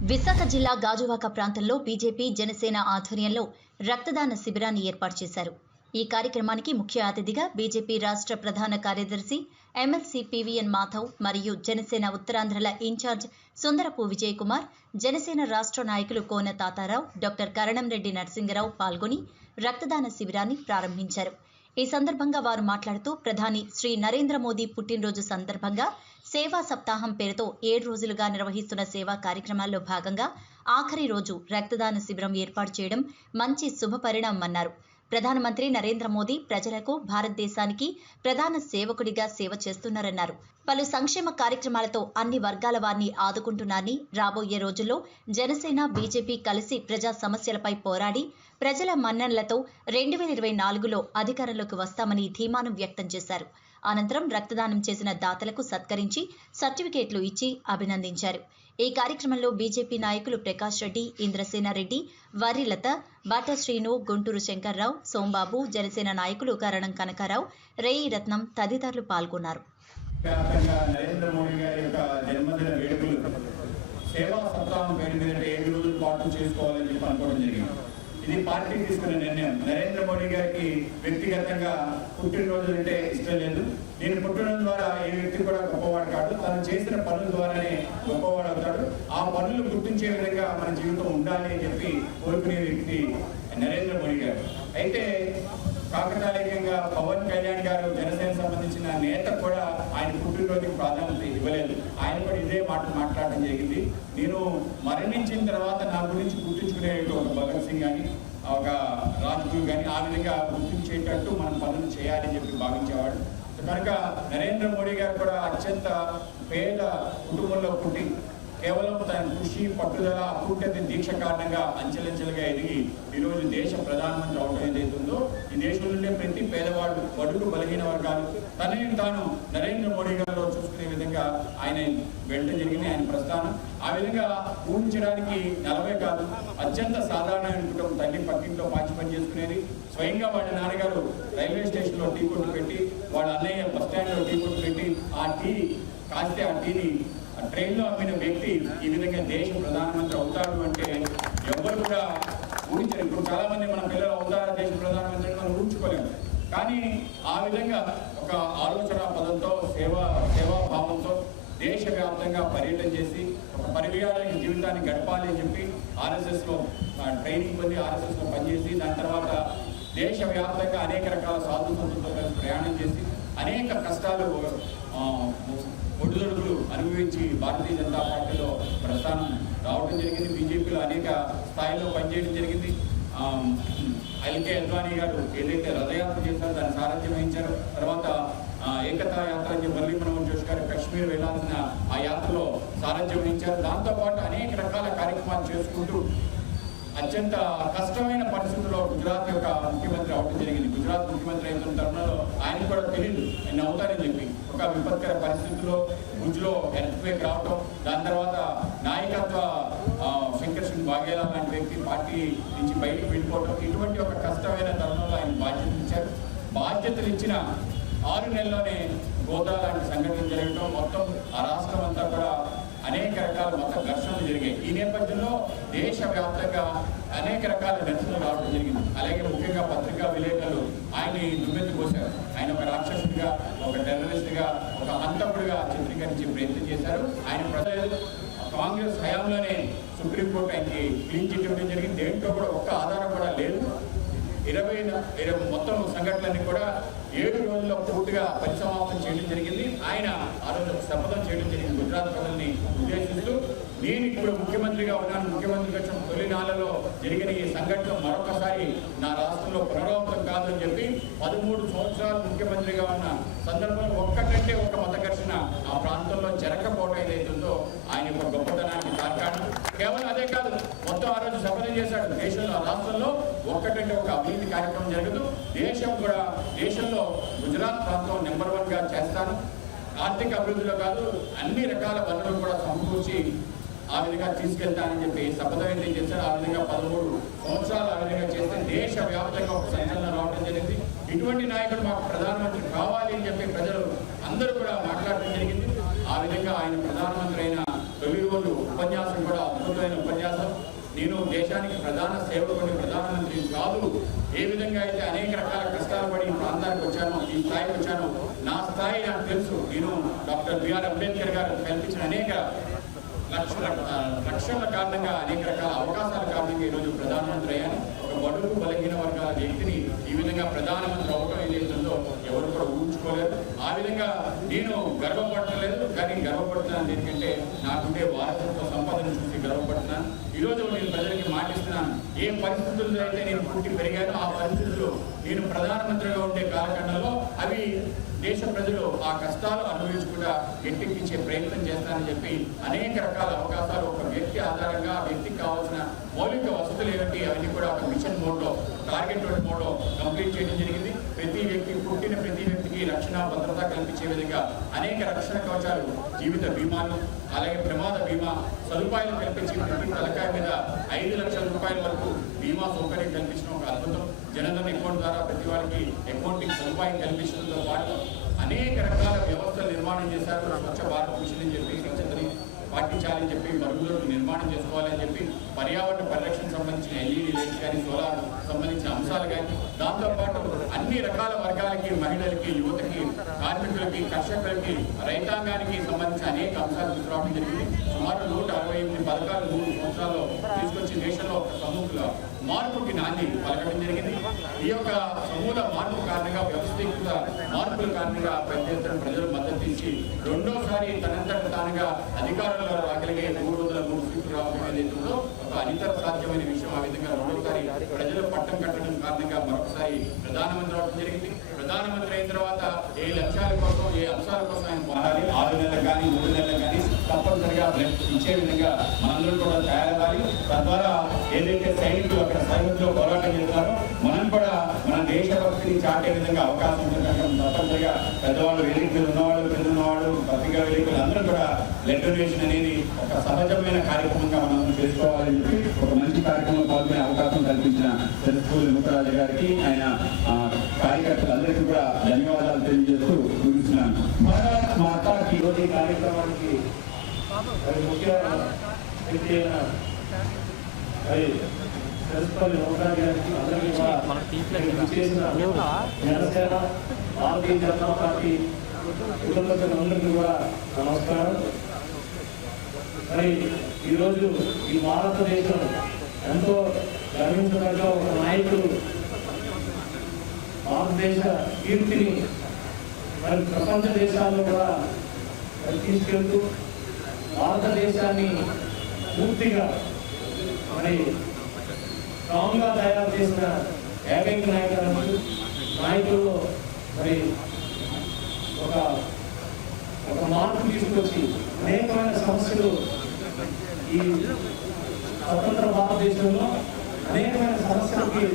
విశాఖ జిల్లా గాజువాక ప్రాంతంలో బీజేపీ జనసేన ఆధ్వర్యంలో రక్తదాన శిబిరాన్ని ఏర్పాటు చేశారు. ఈ కార్యక్రమానికి ముఖ్య అతిథిగా బీజేపీ రాష్ట్ర ప్రధాన కార్యదర్శి ఎమ్మెల్సీ పివిఎన్ మాధవ్ మరియు జనసేన ఉత్తరాంధ్రల ఇన్ఛార్జ్ సుందరపు విజయ్ కుమార్ జనసేన రాష్ట్ర నాయకులు కోన తాతారావు డాక్టర్ కరణంరెడ్డి నరసింగరావు పాల్గొని రక్తదాన శిబిరాన్ని ప్రారంభించారు. ఈ సందర్భంగా వారు మాట్లాడుతూ ప్రధాని శ్రీ నరేంద్ర మోదీ పుట్టినరోజు సందర్భంగా సేవా సప్తాహం పేరుతో ఏడు రోజులుగా నిర్వహిస్తున్న సేవా కార్యక్రమాల్లో భాగంగా ఆఖరి రోజు రక్తదాన శిబిరం ఏర్పాటు చేయడం మంచి శుభపరిణామమన్నారు ప్రధానమంత్రి నరేంద్ర మోదీ ప్రజలకు భారతదేశానికి ప్రధాన సేవకుడిగా సేవ చేస్తున్నారన్నారు. పలు సంక్షేమ కార్యక్రమాలతో అన్ని వర్గాల వారిని ఆదుకుంటున్నారని రాబోయే రోజుల్లో జనసేన బీజేపీ కలిసి ప్రజా సమస్యలపై పోరాడి ప్రజల మన్ననలతో రెండు వేల ఇరవై నాలుగులో అధికారంలోకి వస్తామని ధీమానం వ్యక్తం చేశారు. అనంతరం రక్తదానం చేసిన దాతలకు సత్కరించి సర్టిఫికేట్లు ఇచ్చి అభినందించారు. ఈ కార్యక్రమంలో బీజేపీ నాయకులు ప్రకాష్ రెడ్డి ఇంద్రసేనారెడ్డి వర్రిలత బాట శ్రీను గుంటూరు శంకర్రావు సోంబాబు జనసేన నాయకులు కరణం కనకారావు రేయి రత్నం తదితరులు పాల్గొన్నారు. సేవా సప్తాహం పేరు మీద ఏడు రోజుల పాటు చేసుకోవాలని ఇది పార్టీ తీసుకున్న నిర్ణయం. నరేంద్ర మోడీ గారికి వ్యక్తిగతంగా పుట్టినరోజు అంటే ఇష్టం లేదు. నేను పుట్టినరోజు ద్వారా ఏ వ్యక్తి కూడా గొప్పవాడు కాదు తను చేసిన పనుల ద్వారానే గొప్పవాడు అవుతాడు. ఆ పనులు గుర్తించే విధంగా మన జీవితం ఉండాలి అని చెప్పి కోరుకునే వ్యక్తి నరేంద్ర మోడీ గారు. అయితే కాకతాళీయంగా పవన్ కళ్యాణ్ గారు జనసేన సంబంధించిన నేత కూడా ఆయన పుట్టినరోజుకి ప్రాధాన్యత ఇవ్వలేదు. ఆయన కూడా ఇదే మాట మాట్లాడడం జరిగింది. నేను మరణించిన తర్వాత నా గురించి గుర్తుంచుకునే ఒక భగత్ సింగ్ కానీ ఒక రాజ్గురు కానీ ఆ విధంగా గుర్తించేటట్టు మనం పనులు చేయాలని చెప్పి భావించేవాడు. కనుక నరేంద్ర మోడీ గారు కూడా అత్యంత పేద కుటుంబంలో పుట్టి కేవలం తన కృషి పట్టుదల అకుంఠిత దీక్ష కారణంగా అంచెలంచెలుగా ఎదిగి ఈరోజు దేశ ప్రధానమంత్రి అవడం ఏదైతుందో ఈ దేశంలో ఉండే ప్రతి పేదవాడు బడుగు బలహీన వర్గాలు తనని తాను నరేంద్ర మోడీ గారిలో చూసుకునే విధంగా ఆయన వెళ్ళడం జరిగింది ఆయన ప్రస్థానం. ఆ విధంగా ఊహించడానికి నలభై కాదు అత్యంత సాధారణమైన కుటుంబం తల్లి పక్కింట్లో పాచి పని చేసుకునేది. స్వయంగా వాళ్ళ నాన్నగారు రైల్వే స్టేషన్లో టీ కొట్టు పెట్టి వాళ్ళ అన్నయ్య బస్ స్టాండ్లో టీ కొట్టు పెట్టి ఆ టీ కాస్తే ఆ టీని ట్రైన్లో అమ్మిన వ్యక్తి ఈ విధంగా దేశ ప్రధానమంత్రి అవుతాడు అంటే ఎవరు కూడా ఊహించరు. ఇప్పుడు చాలా మంది మన పిల్లలు అవుతారా దేశ ప్రధానమంత్రి మనం ఊహించుకోలేము. కానీ ఆ విధంగా ఒక ఆలోచన పదంతో సేవా సేవా భావంతో దేశవ్యాప్తంగా పర్యటన చేసి ఒక పరివ్యాలక జీవితాన్ని గడపాలి అని చెప్పి ఆర్ఎస్ఎస్లో ట్రైనింగ్ పొంది ఆర్ఎస్ఎస్లో పనిచేసి దాని తర్వాత దేశవ్యాప్తంగా అనేక రకాల సాధు సంతులతో కలిసి ప్రయాణం చేసి అనేక కష్టాలు ఒడిదొడుకులు అనుభవించి భారతీయ జనతా పార్టీలో ప్రస్థానం రావడం జరిగింది. బీజేపీలో అనేక స్థాయిలో పనిచేయడం జరిగింది. ఎల్కే అద్వానీ గారు ఏదైతే రథయాత్ర చేశారో దాన్ని సారథ్యం వహించారు. తర్వాత ఏకతా యాత్ర అని చెప్పి మురళీ మనోహర్ గారు కశ్మీర్ వెళ్ళాల్సిన ఆ యాత్రలో సారథ్యం వహించారు. దాంతోపాటు అనేక రకాల కార్యక్రమాలు చేసుకుంటూ అత్యంత కష్టమైన పరిస్థితుల్లో గుజరాత్ యొక్క ముఖ్యమంత్రి అవడం జరిగింది. గుజరాత్ ముఖ్యమంత్రి అయిన తరుణంలో ఆయన కూడా తెలియదు ఆయన అవుతారని చెప్పి ఒక విపత్కర పరిస్థితుల్లో భుజ్లో ఎర్త్వేక్ రావటం దాని తర్వాత నాయకత్వ ఆ, శంకర్ సింగ్ వాఘేలా లాంటి వ్యక్తి పార్టీ నుంచి బయటకు వెళ్ళిపోవటం ఇటువంటి ఒక కష్టమైన తరుణంలో ఆయన బాధ్యతలు ఇచ్చారు. బాధ్యతలు ఇచ్చిన ఆరు నెలల్లోనే గోదా లాంటి సంఘటన జరగటం మొత్తం ఆ రాష్ట్రం అంతా కూడా అనేక రకాల మొత్తం ఘర్షణలు జరిగాయి. ఈ నేపథ్యంలో దేశవ్యాప్తంగా అనేక రకాల నిరసనలు రావడం జరిగింది. అలాగే ముఖ్యంగా పత్రికా విలేకరులు ఆయన్ని దుమ్మెత్తి పోశారు ఆయన ఒక రాక్షసుడిగా ఒక టెర్రరిస్ట్గా ఒక హంతకుడిగా చిత్రీకరించే ప్రయత్నం చేశారు. ఆయన ప్రజలు కాంగ్రెస్ హయాంలోనే సుప్రీంకోర్టు ఆయనకి క్లీన్ చిట్ ఇవ్వడం జరిగింది. దేంట్లో కూడా ఒక్క ఆధారం కూడా లేదు. ఇరవై ఇరవై మొత్తం సంఘటనలన్నీ కూడా ఏడు రోజుల్లో పూర్తిగా పరిసమాప్తం చేయడం జరిగింది. ఆయన ఆ రోజు శపథం చేయడం జరిగింది. గుజరాత్ ప్రజల్ని ఉద్దేశిస్తూ నేను ఇప్పుడు ముఖ్యమంత్రిగా ఉన్నాను. ముఖ్యమంత్రి వచ్చిన తొలి జరిగిన ఈ సంఘటన మరొకసారి నా రాష్ట్రంలో పునరావృతం కాదని చెప్పి పదమూడు సంవత్సరాలు ముఖ్యమంత్రిగా ఉన్న సందర్భంలో ఒక్కటంటే ఒక మత ఘర్షణ ఆ ప్రాంతంలో జరగకపోవడం ఏదైతుందో ఆయన యొక్క గొప్పతనానికి తార్కాణం కేవలం అదే కాదు మొత్తం ఆ రోజు శపథం చేశాడు దేశంలో రాష్ట్రంలో ఒక్కటంటే ఒక అభివృద్ధి కార్యక్రమం జరగదు దేశం కూడా దేశంలో గుజరాత్ ప్రాంతం నెంబర్ వన్గా చేస్తాను. ఆర్థిక అభివృద్ధిలో కాదు అన్ని రకాల వనరులు కూడా సమకూర్చి ఆ విధంగా తీసుకెళ్తానని చెప్పి శపథం అయితే చేశారు. ఆ విధంగా పదమూడు సంవత్సరాలు ఆ విధంగా చేస్తే దేశ వ్యాప్తంగా ఒక సంచలనం రావడం జరిగింది. ఇటువంటి నాయకుడు మాకు ప్రధానమంత్రి కావాలి అని చెప్పి ప్రజలు అందరూ కూడా మాట్లాడడం జరిగింది. ఆ విధంగా ఆయన ప్రధానమంత్రి అయిన తొలి రోజు ఉపన్యాసం కూడా అద్భుతమైన ఉపన్యాసం. నేను దేశానికి ప్రధాన సేవకుని ప్రధానమంత్రి కాదు ఏ విధంగా అయితే అనేక రకాల కష్టాలు పడి ఈ ప్రాంతానికి వచ్చానో ఈ స్థాయికి వచ్చానో నా స్థాయి నాకు తెలుసు. నేను డాక్టర్ బిఆర్ అంబేద్కర్ గారు కల్పించిన అనేక లక్షల లక్ష్యాల కారణంగా అనేక రకాల అవకాశాల కారణంగా ఈరోజు ప్రధానమంత్రి అయ్యాను. ఒక బడుగు బలహీన వర్గాల వ్యక్తిని ఈ విధంగా ప్రధానమంత్రి అవకాశం ఏదైతుందో ఎవరు కూడా ఊహించుకోలేరు ఆ విధంగా నేను గర్వపడలేదు కానీ గర్వపడుతున్నాను ఎందుకంటే నాకుండే వారసత్వ సంపదను చూసి గర్వపడుతున్నాను. ఈరోజు నేను ప్రజలకి మాటిస్తున్నాను ఏ పరిస్థితుల్లో అయితే నేను పుట్టి పెరిగానో ఆ పరిస్థితుల్లో నేను ప్రధానమంత్రిగా ఉండే కాలఖండంలో అవి దేశ ప్రజలు ఆ కష్టాలు అనుభవించకుండా గట్టెక్కించే ప్రయత్నం చేస్తానని చెప్పి అనేక రకాల అవకాశాలు ఒక వ్యక్తి ఆధారంగా ఆ వ్యక్తికి కావాల్సిన మౌలిక వసతులు ఏమిటి అవన్నీ కూడా ఒక మిషన్ మోడ్లో టార్గెట్ మోడ్లో కంప్లీట్ చేయడం జరిగింది. ప్రతి వ్యక్తి పుట్టిన ప్రతి వ్యక్తి ఈ రక్షణ భద్రత కల్పించే విధంగా అనేక రక్షణ కవచాలు జీవిత బీమాలు అలాగే ప్రమాద బీమా సదుపాయాలు కల్పించి ప్రతి తలకాయ మీద ఐదు లక్షల రూపాయల వరకు బీమా సౌకర్యం కల్పించడం ఒక అద్భుతం. జనధన్ అకౌంట్ ద్వారా ప్రతి వారికి అకౌంటింగ్ సదుపాయం కల్పించడంతో పాటు అనేక రకాల వ్యవస్థలు నిర్మాణం చేశారు. స్వచ్ఛ భారత్ మిషన్ అని చెప్పి పాటించాలని చెప్పి మరుగుదొడ్లు నిర్మాణం చేసుకోవాలని చెప్పి పర్యావరణ పరిరక్షణ సంబంధించిన ఎల్ఈడి లైట్స్ కానీ సోలార్ సంబంధించిన అంశాలు కానీ దాంతోపాటు అన్ని రకాల వర్గాలకి మహిళలకి యువతకి కార్మికులకి కర్షకులకి రైతాంగానికి సంబంధించిన అనేక అంశాలు తీసుకురావడం జరిగింది. సుమారు నూట అరవై ఎనిమిది పథకాలు మూడు సంవత్సరాల్లో తీసుకొచ్చి దేశంలో ఒక సమూహ మార్పుకి నాంది. పలకడం జరిగింది. ఈ యొక్క సమూల మార్పు కారణంగా వ్యవస్థీకృత మార్పుల కారణంగా పెద్ద ఎత్తున ప్రజలు మద్దతు ఇచ్చి రెండోసారి తనంతట తానుగా అధికారంలో రాగలిగే మూడు వందల మూడు సీట్లు రావడం ఒక అనితర సాధ్యమైన విషయం. ఆ విధంగా రెండోసారి ప్రజలు పట్టం కట్టడం కారణంగా మరొకసారి ప్రధానమంత్రి అవడం జరిగింది. ప్రధానమంత్రి అయిన తర్వాత ఏ లక్ష్యాల కోసం ఏ అంశాల కోసం ఆయన మారాలి? ఆరు నెలలకు కానీ మూడు నెలలకు కానీ తప్పనిసరిగా ఇచ్చే విధంగా మనందరం కూడా తయారవ్వాలి. తద్వారా ఏదైతే సైనికులు అక్కడ సరిహద్దులో పోరాటం చేస్తారో మనం కూడా మన దేశభక్తిని చాటే విధంగా అవకాశం ఉంటుంది తప్పనిసరిగా పెద్దవాళ్ళు వేదికలు ఉన్నవాళ్ళు పెద్ద ఉన్నవాళ్ళు పత్రికా వేదికలు అందరూ కూడా బ్లడ్ అనేది ఒక సహజమైన కార్యక్రమంగా మనం చేసుకోవాలని చెప్పి ఒక మంచి కార్యక్రమం పాల్గొనే అవకాశం కల్పించిన తెలుసుకోవాలి ముఖరాజు గారికి ఆయన ఆ, కార్యకర్తలందరికీ కూడా ధన్యవాదాలు తెలియజేస్తూ ముగిస్తున్నాను. భారత్ మాతాకి ఈరోజు కార్యక్రమానికి మరి ముఖ్య వ్యక్తి మరి తెలుసుకోవాలి నౌకర్ గారికి అందరికీ కూడా జనసేన భారతీయ జనతా పార్టీ కుటుంబ అందరికీ కూడా నమస్కారం. మరి ఈరోజు ఈ భారతదేశం ఎంతో గర్వించదగ్గ ఒక నాయకుడు భారతదేశ కీర్తిని మరి ప్రపంచ దేశాల్లో కూడా తీసుకెళ్తూ భారతదేశాన్ని పూర్తిగా మరి స్ట్రాంగ్గా తయారు చేసిన ఏకైక నాయకులు నాయకుల్లో మరి ఒక ఒక మార్పు తీసుకొచ్చి అనేకమైన సమస్యలు ఈ స్వతంత్ర భారతదేశంలో అనేకమైన సమస్యలకి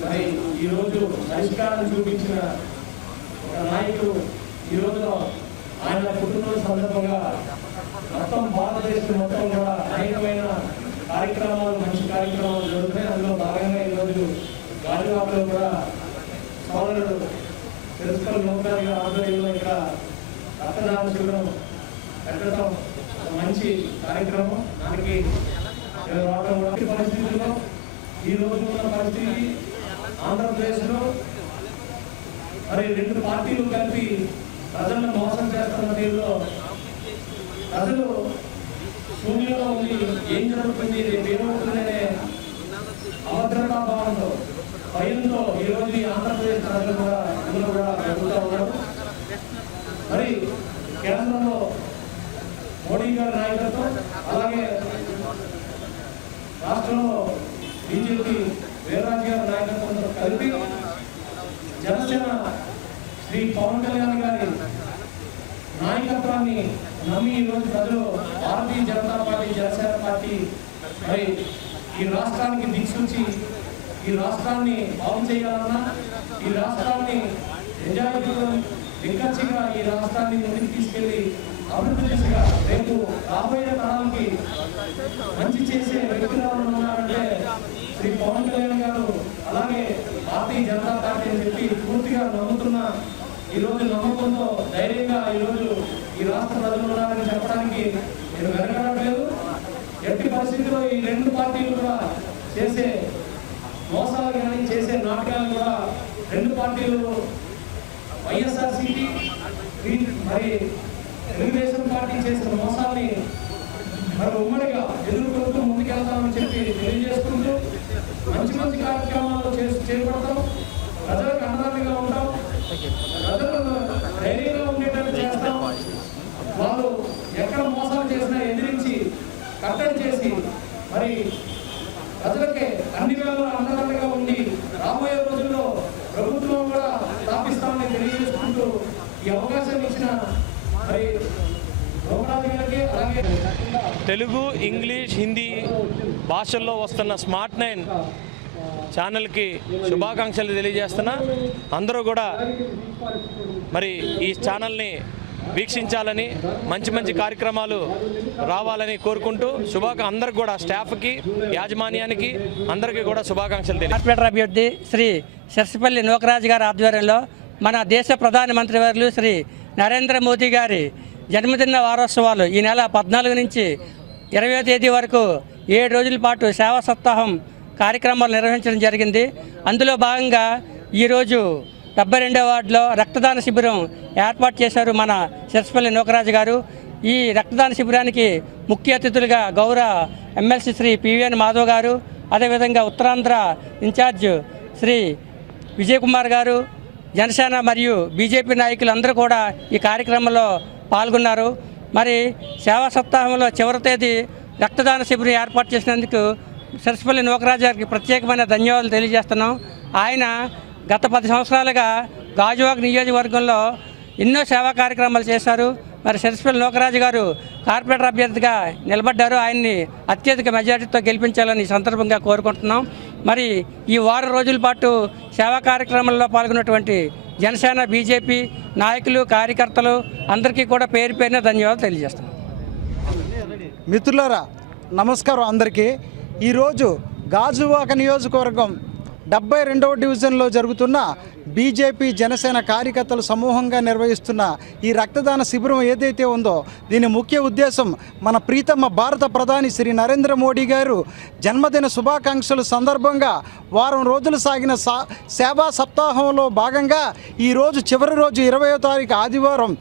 మరి ఈరోజు పరిష్కారం చూపించిన ఒక నాయకుడు ఈ ఆయన పుట్టినరోజు సందర్భంగా మొత్తం భారతదేశం మొత్తం కూడా అనేకమైన కార్యక్రమాలు మంచి కార్యక్రమాలు జరుగుతాయి. అందులో భాగంగా ఈరోజు గాలివాకలో కూడా సోదరుడు తెలుసుకొని నౌకర్ ఆధ్వర్యంలో ఇక్కడ రక్తదాన శిబిరం పెట్టడం మంచి కార్యక్రమం. దానికి రావడం కూడా ఈ పరిస్థితుల్లో ఈ రోజు ఉన్న పరిస్థితి ఆంధ్రప్రదేశ్లో మరి రెండు పార్టీలు కలిపి ప్రజలను మోసం చేస్తున్న తీరులో ప్రజలు శూన్యంలో ఉంది. ఏం జరుగుతుంది? రేపు ఏమవుతుందనే అభద్రతా భావంతో భయంతో ఈరోజు ఈ ఆంధ్రప్రదేశ్ ప్రజలు కూడా అందరూ కూడా పెరుగుతూ ఉన్నారు. మరి కేంద్రంలో మోడీ గారి నాయకత్వం అలాగే రాష్ట్రంలో బీజేపీ వీరరాజు గారి నాయకత్వంతో కలిపి జనసేన శ్రీ పవన్ కళ్యాణ్ గారి నాయకత్వాన్ని నమ్మి ఈరోజు ప్రజలు భారతీయ జనతా పార్టీ జనసేన పార్టీ మరి ఈ రాష్ట్రానికి దిక్సూచి ఈ రాష్ట్రాన్ని బాగు చేయాలన్నా ఈ రాష్ట్రాన్ని నిజాయితీగా నిక్కచ్చిగా ఈ రాష్ట్రాన్ని ముందుకు తీసుకెళ్ళి అభివృద్ధి దిశగా రేపు రాబోయే తరాలకి మంచి చేసే వ్యక్తులు ఎవరు ఉన్నారంటే శ్రీ పవన్ కళ్యాణ్ గారు అలాగే భారతీయ జనతా పార్టీ అని చెప్పి పూర్తిగా నమ్ముతున్న ఈ రోజు నమ్మకంతో ధైర్యంగా ఈ ఈ రాష్ట్ర ప్రజలు ఉన్నారని చెప్పడానికి నేను వెనకడలేదు ఎట్టి పరిస్థితిలో ఈ రెండు పార్టీలు కూడా చేసే మోసాలు కానీ చేసే నాటకాలు కూడా రెండు పార్టీలు వైఎస్ఆర్సీపీ మరి తెలుగుదేశం పార్టీ చేసిన మోసాల్ని మరి ఉమ్మడిగా ఎదుర్కొంటూ ముందుకెళ్తామని చెప్పి తెలియజేసుకుంటూ మంచి మంచి కార్యక్రమాలు చేసి చేపడతాం. ప్రజలకు అండదండగా ఉంటాం. ప్రజలను ధైర్యంగా ఉండేటట్టు చేస్తాం. వాళ్ళు ఎక్కడ మోసాలు చేసినా ఎదిరించి కట్టడి చేసి మరి ప్రజలకి అన్ని వేళ అండదండగా ఉండి రాబోయే రోజుల్లో ప్రభుత్వం కూడా స్థాపిస్తామని తెలియజేసుకుంటూ ఈ అవకాశం ఇచ్చిన మరి లోకరాజు గారికి అలాగే తెలుగు ఇంగ్లీష్ హిందీ భాషల్లో వస్తున్న స్మార్ట్ నైన్ ఛానల్కి శుభాకాంక్షలు తెలియజేస్తున్నా. అందరూ కూడా మరి ఈ ఛానల్ని వీక్షించాలని మంచి మంచి కార్యక్రమాలు రావాలని కోరుకుంటూ శుభాక అందరికి కూడా స్టాఫ్కి యాజమాన్యానికి అందరికీ కూడా శుభాకాంక్షలు తెలియ కార్పొరేటర్ అభ్యర్థి శ్రీ సరసిపల్లి నోకరాజు గారి ఆధ్వర్యంలో మన దేశ ప్రధానమంత్రి వర్యులు శ్రీ నరేంద్ర మోదీ గారి జన్మదిన వారోత్సవాలు ఈ నెల పద్నాలుగు నుంచి ఇరవై తేదీ వరకు ఏడు రోజుల పాటు సేవా సప్తాహం కార్యక్రమాలు నిర్వహించడం జరిగింది. అందులో భాగంగా ఈరోజు డెబ్బై రెండవ వార్డులో రక్తదాన శిబిరం ఏర్పాటు చేశారు మన శిరస్పల్లి నూకరాజు గారు. ఈ రక్తదాన శిబిరానికి ముఖ్య అతిథులుగా గౌరవ ఎమ్మెల్సీ శ్రీ పివిఎన్ మాధవ్ గారు అదేవిధంగా ఉత్తరాంధ్ర ఇన్ఛార్జ్ శ్రీ విజయ్ కుమార్ గారు జనసేన మరియు బీజేపీ నాయకులు అందరూ కూడా ఈ కార్యక్రమంలో పాల్గొన్నారు. మరి సేవా సప్తాహంలో చివరి తేదీ రక్తదాన శిబిరం ఏర్పాటు చేసినందుకు సరస్పల్లి నూకరాజు గారికి ప్రత్యేకమైన ధన్యవాదాలు తెలియజేస్తున్నాం. ఆయన గత పది సంవత్సరాలుగా గాజువాక్ నియోజకవర్గంలో ఎన్నో సేవా కార్యక్రమాలు చేశారు. మరి సరస్పల్లి లోకరాజు గారు కార్పొరేటర్ అభ్యర్థిగా నిలబడ్డారు. ఆయన్ని అత్యధిక మెజారిటీతో గెలిపించాలని ఈ సందర్భంగా కోరుకుంటున్నాం. మరి ఈ వారం రోజుల పాటు సేవా కార్యక్రమాల్లో పాల్గొన్నటువంటి జనసేన బీజేపీ నాయకులు కార్యకర్తలు అందరికీ కూడా పేరు పేరున ధన్యవాదాలు తెలియజేస్తున్నాం. మిత్రులారా నమస్కారం అందరికీ. ఈరోజు గాజువాక నియోజకవర్గం డెబ్బై రెండవ డివిజన్లో జరుగుతున్న బీజేపీ జనసేన కార్యకర్తలు సమూహంగా నిర్వహిస్తున్న ఈ రక్తదాన శిబిరం ఏదైతే ఉందో దీని ముఖ్య ఉద్దేశం మన ప్రీతమ్మ భారత ప్రధాని శ్రీ నరేంద్ర మోడీ గారు జన్మదిన శుభాకాంక్షల సందర్భంగా వారం రోజులు సాగిన సా సేవా సప్తాహంలో భాగంగా ఈరోజు చివరి రోజు ఇరవయో తారీఖు ఆదివారం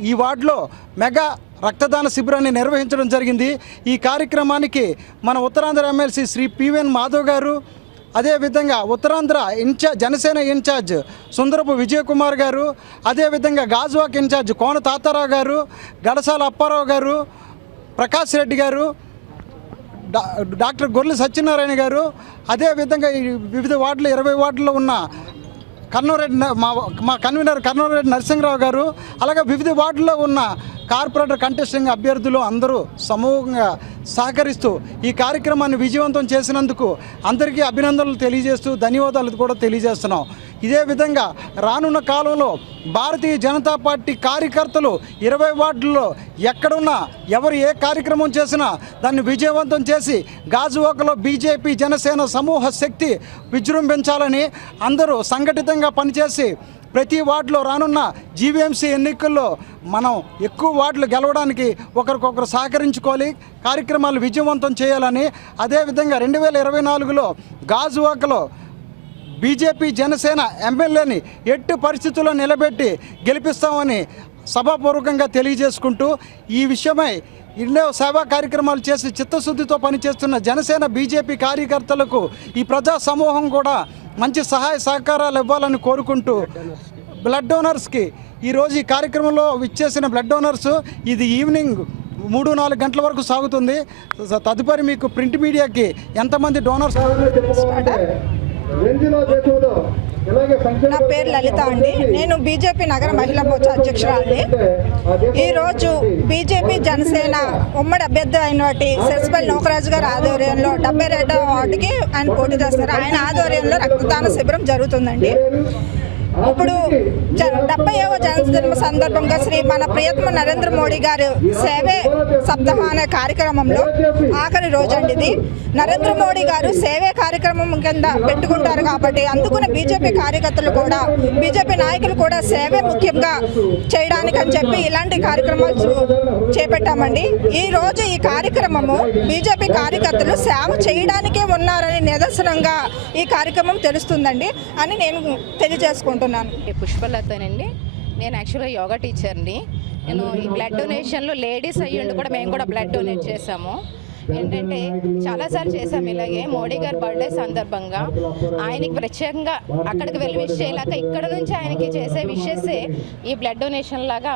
ఈ వార్డులో మెగా రక్తదాన శిబిరాన్ని నిర్వహించడం జరిగింది. ఈ కార్యక్రమానికి మన ఉత్తరాంధ్ర ఎమ్మెల్సీ శ్రీ పివిఎన్ మాధవ్ గారు అదేవిధంగా ఉత్తరాంధ్ర ఇన్ఛార్జ్ జనసేన ఇన్ఛార్జ్ సుందరపు విజయకుమార్ గారు అదేవిధంగా గాజువాక్ ఇన్ఛార్జ్ కోన తాతారావు గారు గడసాల అప్పారావు గారు ప్రకాష్ రెడ్డి గారు డా- డాక్టర్ గొర్రెల సత్యనారాయణ గారు అదేవిధంగా వివిధ వార్డులు ఇరవై వార్డుల్లో ఉన్న కర్నూరెడ్డి మా మా కన్వీనర్ కర్నూరెడ్డి నరసింహరావు గారు అలాగే వివిధ వార్డుల్లో ఉన్న కార్పొరేటర్ కంటెస్టింగ్ అభ్యర్థులు అందరూ సమూహంగా సహకరిస్తూ ఈ కార్యక్రమాన్ని విజయవంతం చేసినందుకు అందరికీ అభినందనలు తెలియజేస్తూ ధన్యవాదాలు కూడా తెలియజేస్తున్నాం. ఇదే విధంగా రానున్న కాలంలో భారతీయ జనతా పార్టీ కార్యకర్తలు ఇరవై వార్డుల్లో ఎక్కడున్నా ఎవరు ఏ కార్యక్రమం చేసినా దాన్ని విజయవంతం చేసి గాజువాకలో బీజేపీ జనసేన సమూహ శక్తి విజృంభించాలని అందరూ సంఘటితంగా పనిచేసి ప్రతి వార్డులో రానున్న జీవీఎంసీ ఎన్నికల్లో మనం ఎక్కువ వార్డులు గెలవడానికి ఒకరికొకరు సహకరించుకోవాలి కార్యక్రమాలు విజయవంతం చేయాలని. అదేవిధంగా రెండు వేల ఇరవై నాలుగులో గాజువాకలో బీజేపీ జనసేన ఎమ్మెల్యేని ఎట్టి పరిస్థితుల్లో నిలబెట్టి గెలిపిస్తామని సభాపూర్వకంగా తెలియజేసుకుంటూ ఈ విషయమై ఎన్నో సేవా కార్యక్రమాలు చేసి చిత్తశుద్ధితో పనిచేస్తున్న జనసేన బీజేపీ కార్యకర్తలకు ఈ ప్రజా సమూహం కూడా మంచి సహాయ సహకారాలు ఇవ్వాలని కోరుకుంటూ బ్లడ్ డోనర్స్కి ఈరోజు ఈ కార్యక్రమంలో విచ్చేసిన బ్లడ్ డోనర్స్ ఇది ఈవినింగ్ మూడు నాలుగు గంటల వరకు సాగుతుంది. తదుపరి మీకు ప్రింట్ మీడియాకి ఎంతమంది డోనర్స్ నా పేరు లలిత అండి. నేను బీజేపీ నగర మహిళా మోర్చా అధ్యక్షురాలిని. ఈరోజు బీజేపీ జనసేన ఉమ్మడి అభ్యర్థి అయినటువంటి సెస్పల్ నోకరాజు గారి ఆధ్వర్యంలో డెబ్బై రెండవ వార్డుకి ఆయన పోటీ చేస్తారు. ఆయన ఆధ్వర్యంలో రక్తదాన శిబిరం జరుగుతుందండి. ఇప్పుడు డెబ్బైవ జన్మదిన సందర్భంగా శ్రీ మన ప్రియతమ నరేంద్ర మోడీ గారు సేవే సప్తాహ అనే కార్యక్రమంలో ఆఖరి రోజు అండి ఇది. నరేంద్ర మోడీ గారు సేవే కార్యక్రమం కింద పెట్టుకుంటారు కాబట్టి అందుకున్న బీజేపీ కార్యకర్తలు కూడా బీజేపీ నాయకులు కూడా సేవే ముఖ్యంగా చేయడానికి అని చెప్పి ఇలాంటి కార్యక్రమాలు చేపట్టామండి. ఈ రోజు ఈ కార్యక్రమము బీజేపీ కార్యకర్తలు సేవ చేయడానికే ఉన్నారని నిదర్శనంగా ఈ కార్యక్రమం తెలుస్తుందండి అని నేను తెలియజేసుకుంటున్నాను. పుష్పలతనండి. నేను యాక్చువల్గా యోగా టీచర్ని నేను ఈ బ్లడ్ డొనేషన్లో లేడీస్ అయ్యుండి కూడా మేము కూడా బ్లడ్ డొనేట్ చేశాము ఏంటంటే చాలాసార్లు చేశాం. ఇలాగే మోడీ గారి బర్త్డే సందర్భంగా ఆయనకి ప్రత్యేకంగా అక్కడికి వెళ్ళి విష్ చేయలేక ఇక్కడ నుంచి ఆయనకి చేసే విషెస్సే ఈ బ్లడ్ డొనేషన్ లాగా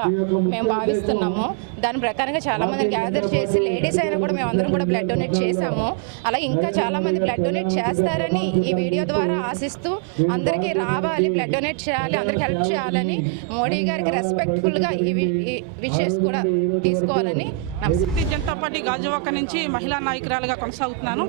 మేము భావిస్తున్నాము. దాని ప్రకారంగా చాలా మంది గ్యాదర్ చేసి లేడీస్ అయినా కూడా మేము అందరం కూడా బ్లడ్ డొనేట్ చేశాము. అలా ఇంకా చాలామంది బ్లడ్ డొనేట్ చేస్తారని ఈ వీడియో ద్వారా ఆశిస్తూ అందరికీ రావాలి బ్లడ్ డొనేట్ చేయాలి అందరికి హెల్ప్ చేయాలని మోడీ గారికి రెస్పెక్ట్ఫుల్గా ఈ విషెస్ కూడా తీసుకోవాలని నమస్తే జనతా పార్టీ గాజువాక నుంచి మహిళా నాయకురాలుగా కొనసాగుతున్నాను.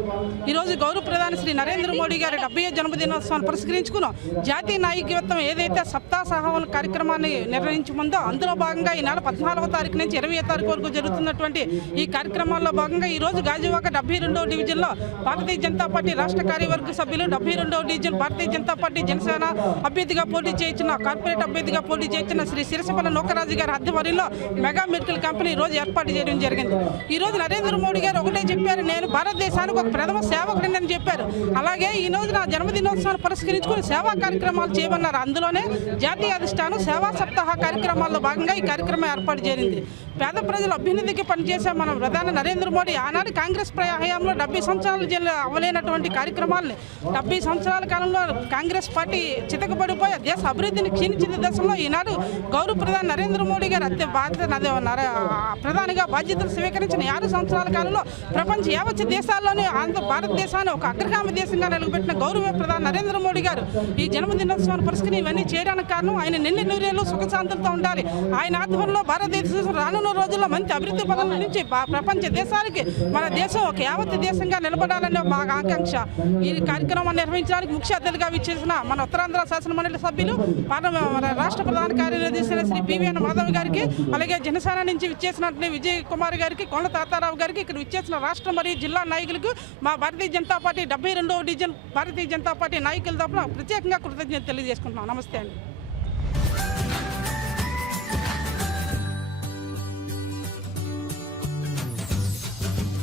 ఈరోజు గౌరవ ప్రధాని శ్రీ నరేంద్ర మోడీ గారి డెబ్బై జన్మదినోత్సవాన్ని పురస్కరించుకుని జాతీయ నాయకత్వం ఏదైతే సప్తా సహవన కార్యక్రమాన్ని నిర్వహించముందో అందులో భాగంగా ఈ నెల పద్నాలుగో తారీఖు నుంచి ఇరవై తారీఖు వరకు జరుగుతున్నటువంటి ఈ కార్యక్రమాల్లో భాగంగా ఈరోజు గాజువాక డెబ్బై రెండవ డివిజన్లో భారతీయ జనతా పార్టీ రాష్ట్ర కార్యవర్గ సభ్యులు డెబ్బై రెండవ డివిజన్ భారతీయ జనతా పార్టీ జనసేన అభ్యర్థిగా పోటీ చేయించిన కార్పొరేట్ అభ్యర్థిగా పోటీ చేయించిన శ్రీ సిరసపల్లి నోకరాజు గారి ఆధ్వర్యంలో మెగా మెడికల్ కంపెనీ ఈరోజు రోజు ఏర్పాటు చేయడం జరిగింది. ఈరోజు నరేంద్ర మోడీ గారు ఒకటే చెప్పారు. నేను భారతదేశానికి ఒక ప్రథమ సేవకుడిని అని చెప్పారు. అలాగే ఈ రోజు నా జన్మదినోత్సవాన్ని పురస్కరించుకుని సేవా కార్యక్రమాలు చేయమన్నారు. అందులోనే జాతీయ అధిష్టానం సేవా సప్తాహ కార్యక్రమాల్లో భాగంగా ఈ కార్యక్రమం ఏర్పాటు చేరింది పేద ప్రజల అభ్యున్నతికి పనిచేసే మన ప్రధాని నరేంద్ర మోడీ ఆనాడు కాంగ్రెస్ ప్ర- హయాంలో డెబ్బై సంవత్సరాలు జైలు అవ్వలేనటువంటి కార్యక్రమాల్ని డెబ్బై సంవత్సరాల కాలంలో కాంగ్రెస్ పార్టీ చితకబడిపోయి దేశ అభివృద్ధిని క్షీణించిన దశలో ఈనాడు గౌరవ ప్రధాని నరేంద్ర మోడీ గారు అత్య బాధ్యత ప్రధానిగా బాధ్యతలు స్వీకరించిన ఆరు సంవత్సరాల కాలంలో ప్రపంచ యావత్ దేశాల్లోనే ఆంధ్ర భారతదేశాన్ని ఒక అగ్రగామి దేశంగా నిలబెట్టిన గౌరవ ప్రధాని నరేంద్ర మోడీ గారు ఈ జన్మదినోత్సవాన్ని పురస్కరి ఇవన్నీ చేయడానికి కారణం ఆయన నిన్న నూరేళ్ళు సుఖశాంతులతో ఉండాలి. ఆయన ఆధ్వర్యంలో భారతదేశం రానున్న రోజుల్లో మంచి అభివృద్ధి పదవుల నుంచి ప్రపంచ దేశాలకి మన దేశం ఒక యావత్ దేశంగా నిలబడాలనే మా ఆకాంక్ష. ఈ కార్యక్రమాన్ని నిర్వహించడానికి ముఖ్య అతిథిగా విచ్చేసిన మన ఉత్తరాంధ్ర శాసన మండలి సభ్యులు మన రాష్ట్ర ప్రధాన కార్యదర్శి శ్రీ పివిఎన్ మాధవ్ గారికి అలాగే జనసేన నుంచి విచ్చేసినటువంటి విజయ్ కుమార్ గారికి కొండ తాతారావు గారికి ఇక్కడ విచ్చేసిన రాష్ట్ర మరియు జిల్లా నాయకులకు మా భారతీయ జనతా పార్టీ డెబ్బై రెండవ డివిజన్ భారతీయ జనతా పార్టీ నాయకుల తరఫున ప్రత్యేకంగా కృతజ్ఞత తెలియజేసుకుంటున్నాం. నమస్తే అండి.